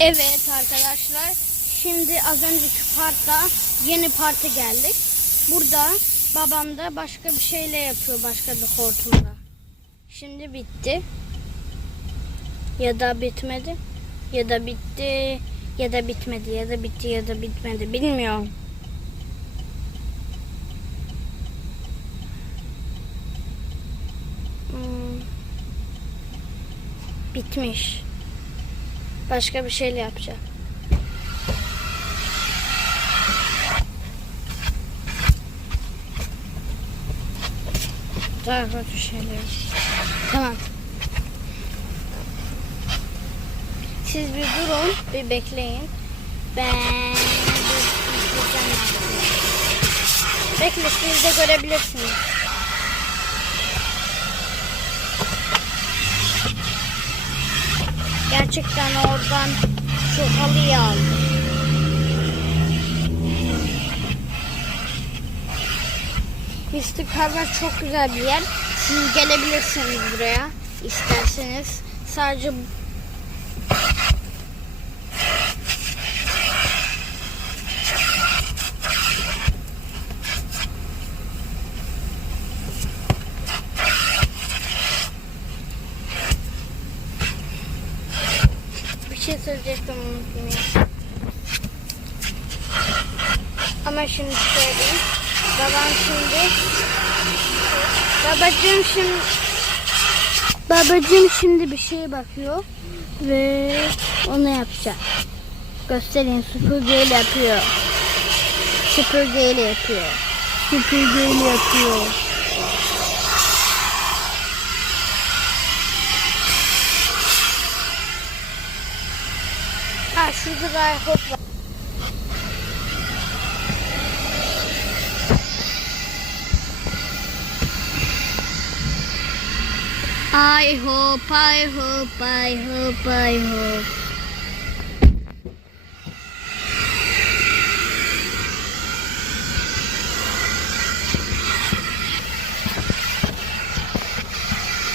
Evet arkadaşlar, şimdi az önceki parkta yeni parka geldik. Burada babam da başka bir şeyle yapıyor, başka bir hortumla. Şimdi bitti. Ya da bitmedi. Ya da bitti. Ya da bitmedi. Ya da bitti ya da bitmedi. Bilmiyorum. Bitmiş. Başka bir şeyle yapacak. Daha kötü şeyler. Tamam. Siz bir durun, bir bekleyin. Ben bekle, siz de görebilirsiniz. Gerçekten oradan şu halıyı aldım. Mistik Harbor çok güzel bir yer. Siz gelebilirsiniz buraya isterseniz. Sadece bir şey söyleyecektim, unutmayayım. Ama şimdi söyleyeyim. Babacığım şimdi bir şeye bakıyor ve onu yapacak. Göstereyim, süpürgeyle yapıyor. Süpürgeyle yapıyor. Süpürgeyle yapıyor. Ha, şurada da hop var. I hope, I hope, I hope, I hope.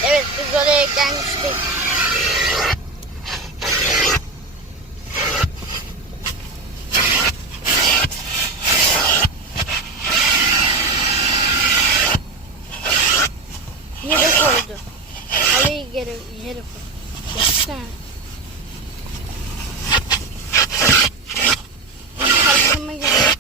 Evet, biz oraya gelmiştik. Yere koydu. Halıyı geri yere koy. Baksana. Parkıma gidiyor.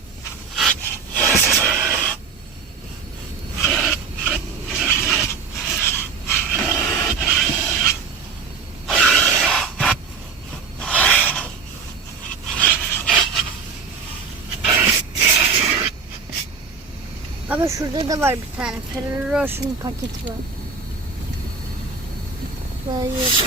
Ama şurada da var bir tane Ferrero Rocher paketi var. Hayır.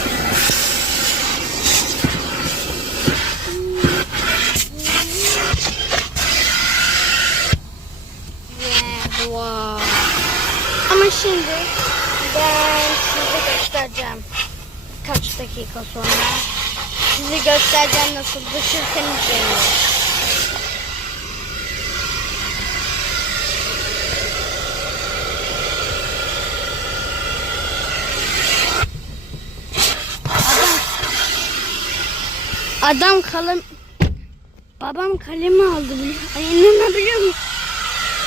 Wow. Ama şimdi ben size göstereceğim. Kaç dakika sonra size göstereceğim nasıl dışarı temizleniyor. Adam kalem, babam kalemi aldı biliyor. Ay, inanabiliyor musun?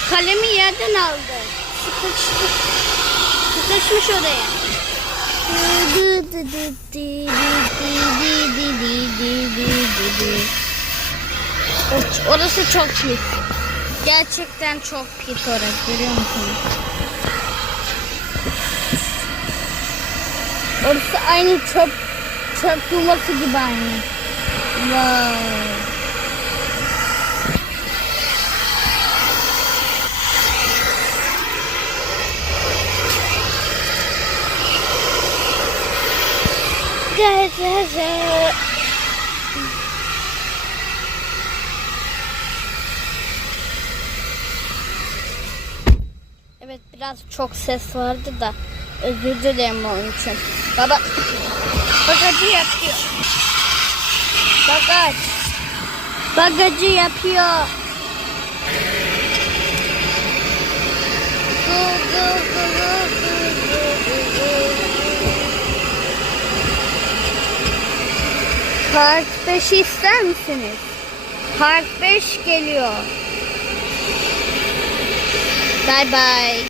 Kalemi yerden aldı. Sıkışmış oraya. Orası çok pis. Gerçekten çok pis orası, görüyor musunuz? Orası aynı çöp yuvası gibi aynı. Wow. Evet, biraz çok ses vardı da özür dilerim onun için. Baba bagajı yapıyor. Bagajı yapıyor. Part 5'i ister misiniz? Part 5 geliyor. Bye bye.